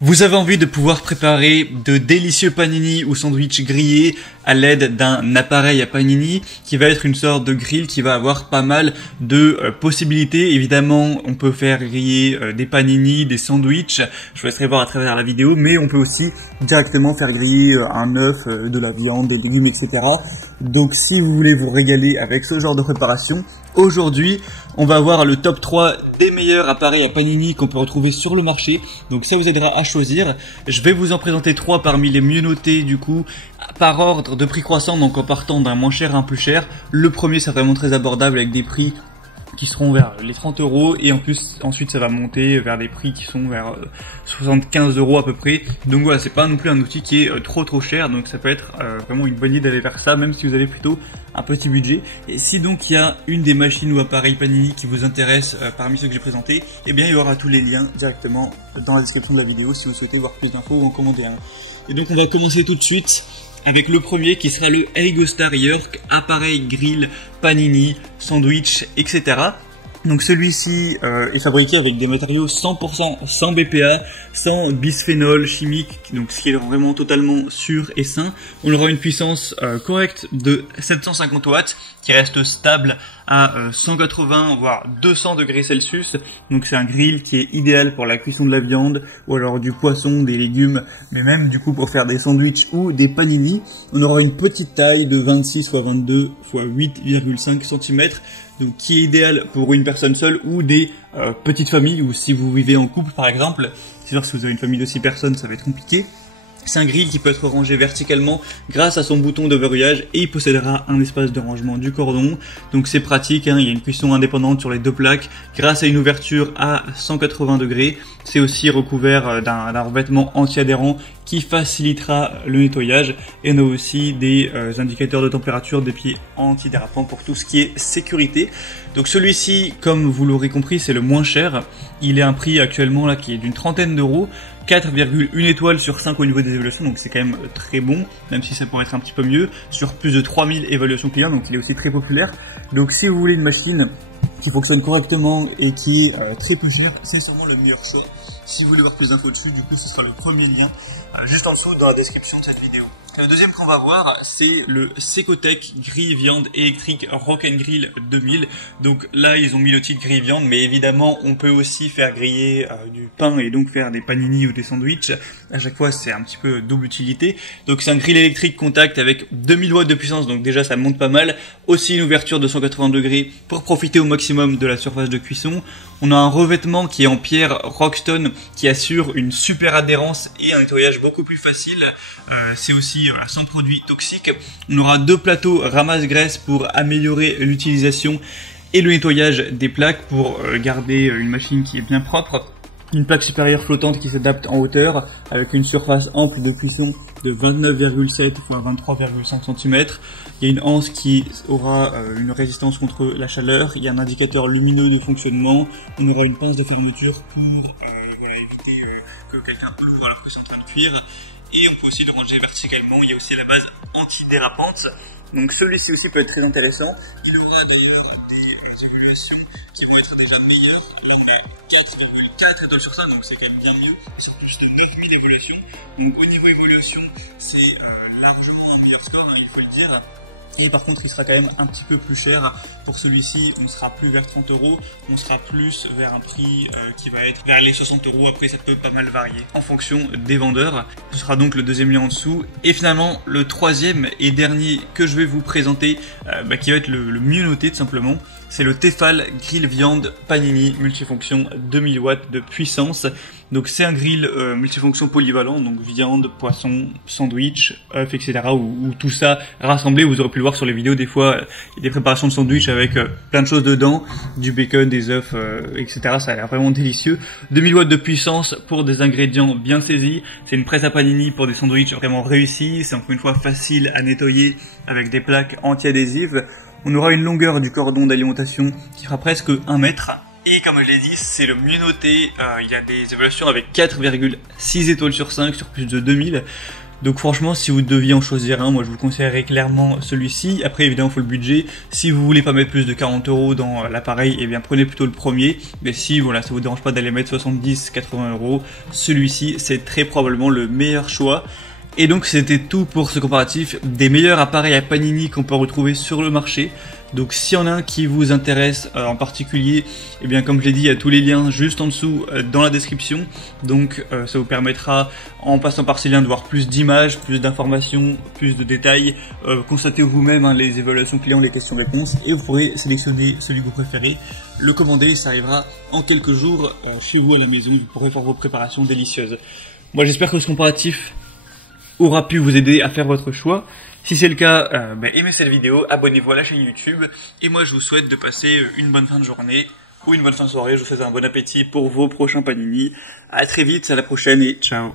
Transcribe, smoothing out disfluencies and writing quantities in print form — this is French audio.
Vous avez envie de pouvoir préparer de délicieux panini ou sandwichs grillés à l'aide d'un appareil à panini qui va être une sorte de grill qui va avoir pas mal de possibilités. Évidemment, on peut faire griller des panini, des sandwichs, je vous laisserai voir à travers la vidéo, mais on peut aussi directement faire griller un œuf, de la viande, des légumes, etc. Donc si vous voulez vous régaler avec ce genre de préparation, aujourd'hui, on va voir le top 3 des meilleurs appareils à panini qu'on peut retrouver sur le marché. Donc ça vous aidera à choisir. Je vais vous en présenter 3 parmi les mieux notés du coup, par ordre de prix croissant, donc en partant d'un moins cher à un plus cher. Le premier, c'est vraiment très abordable avec des prix qui seront vers les 30 € et en plus ensuite ça va monter vers des prix qui sont vers 75 € à peu près. Donc voilà, c'est pas non plus un outil qui est trop cher, donc ça peut être vraiment une bonne idée d'aller vers ça, même si vous avez plutôt un petit budget. Et si donc il y a une des machines ou appareils Panini qui vous intéresse parmi ceux que j'ai présentés, eh bien il y aura tous les liens directement dans la description de la vidéo si vous souhaitez voir plus d'infos ou en commander un. Et donc on va commencer tout de suite avec le premier qui sera le Eigostar York, appareil grill, panini, sandwich, etc. Donc celui-ci est fabriqué avec des matériaux 100% sans BPA, sans bisphénol chimique, donc ce qui est vraiment totalement sûr et sain. On aura une puissance correcte de 750 watts qui reste stable à 180 voire 200 degrés Celsius. Donc c'est un grill qui est idéal pour la cuisson de la viande ou alors du poisson, des légumes, mais même du coup pour faire des sandwichs ou des panini. On aura une petite taille de 26 x 22 x 8,5 cm. Donc qui est idéal pour une personne seule ou des petites familles, ou si vous vivez en couple par exemple. C'est sûr que si vous avez une famille de 6 personnes, ça va être compliqué. C'est un grill qui peut être rangé verticalement grâce à son bouton de verrouillage et il possédera un espace de rangement du cordon. Donc c'est pratique, hein, il y a une cuisson indépendante sur les deux plaques grâce à une ouverture à 180 degrés. C'est aussi recouvert d'un revêtement anti-adhérent qui facilitera le nettoyage. Et on a aussi des indicateurs de température, des pieds antidérapants pour tout ce qui est sécurité. Donc celui-ci, comme vous l'aurez compris, c'est le moins cher. Il est un prix actuellement là qui est d'une trentaine d'euros. 4,1 étoiles sur 5 au niveau des évaluations, donc c'est quand même très bon, même si ça pourrait être un petit peu mieux, sur plus de 3000 évaluations clients, donc il est aussi très populaire. Donc si vous voulez une machine qui fonctionne correctement et qui est très peu chère, c'est sûrement le meilleur choix. Si vous voulez voir plus d'infos dessus, du coup ce sera le premier lien juste en dessous dans la description de cette vidéo. Le deuxième qu'on va voir, c'est le Secotech grille viande électrique Rock & Grill 2000. Donc là, ils ont mis le titre grille viande, mais évidemment, on peut aussi faire griller du pain et donc faire des panini ou des sandwichs. À chaque fois, c'est un petit peu double utilité. Donc c'est un grill électrique contact avec 2000 watts de puissance, donc déjà ça monte pas mal. Aussi une ouverture de 180 degrés pour profiter au maximum de la surface de cuisson. On a un revêtement qui est en pierre Rockstone qui assure une super adhérence et un nettoyage beaucoup plus facile. C'est aussi sans produits toxiques. On aura 2 plateaux ramasse-graisse pour améliorer l'utilisation et le nettoyage des plaques pour garder une machine qui est bien propre. Une plaque supérieure flottante qui s'adapte en hauteur avec une surface ample de cuisson de 29,7 x 23,5 cm. Il y a une anse qui aura une résistance contre la chaleur. Il y a un indicateur lumineux de fonctionnement. On aura une pince de fermeture pour éviter que quelqu'un ouvre alors que c'est en train de cuire. Et on peut aussi le ranger verticalement. Il y a aussi la base antidérapante. Donc celui-ci aussi peut être très intéressant. Il aura d'ailleurs des évaluations qui vont être déjà meilleures. Là on est à 4,4 étoiles sur 5, donc c'est quand même bien mieux. Sur plus de 9000 évaluations. Donc au niveau évaluation, c'est largement un meilleur score, hein, il faut le dire. Et par contre, il sera quand même un petit peu plus cher. Pour celui-ci, on sera plus vers 30 €, on sera plus vers un prix qui va être vers les 60 €. Après, ça peut pas mal varier en fonction des vendeurs. Ce sera donc le deuxième lien en dessous. Et finalement, le troisième et dernier que je vais vous présenter, qui va être le mieux noté tout simplement, c'est le Tefal Grill Viande Panini multifonction 2000 watts de puissance. Donc c'est un grill multifonction polyvalent, donc viande, poisson, sandwich, œufs, etc. Ou tout ça rassemblé. Vous aurez pu le voir sur les vidéos, des fois il y a des préparations de sandwich avec plein de choses dedans, du bacon, des œufs, etc. Ça a l'air vraiment délicieux. 2000 watts de puissance pour des ingrédients bien saisis. C'est une presse à panini pour des sandwichs vraiment réussis. C'est encore une fois facile à nettoyer avec des plaques anti-adhésives. On aura une longueur du cordon d'alimentation qui fera presque 1 mètre. Et comme je l'ai dit, c'est le mieux noté. Il y a des évaluations avec 4,6 étoiles sur 5 sur plus de 2000. Donc franchement, si vous deviez en choisir un, moi je vous conseillerais clairement celui-ci. Après évidemment, il faut le budget. Si vous voulez pas mettre plus de 40 € dans l'appareil, eh bien prenez plutôt le premier. Mais si voilà, ça vous dérange pas d'aller mettre 70-80 €, celui-ci c'est très probablement le meilleur choix. Et donc c'était tout pour ce comparatif des meilleurs appareils à Panini qu'on peut retrouver sur le marché. Donc s'il y en a un qui vous intéresse en particulier, eh bien comme je l'ai dit, il y a tous les liens juste en dessous dans la description. Donc ça vous permettra, en passant par ces liens, de voir plus d'images, plus d'informations, plus de détails. Constatez vous-même les évaluations clients, les questions-réponses, et vous pourrez sélectionner celui que vous préférez, le commander, ça arrivera en quelques jours chez vous à la maison. Vous pourrez faire vos préparations délicieuses. Moi j'espère que ce comparatif aura pu vous aider à faire votre choix. Si c'est le cas, aimez cette vidéo, abonnez-vous à la chaîne YouTube, et moi je vous souhaite de passer une bonne fin de journée ou une bonne fin de soirée. Je vous souhaite un bon appétit pour vos prochains panini. À très vite, à la prochaine et ciao.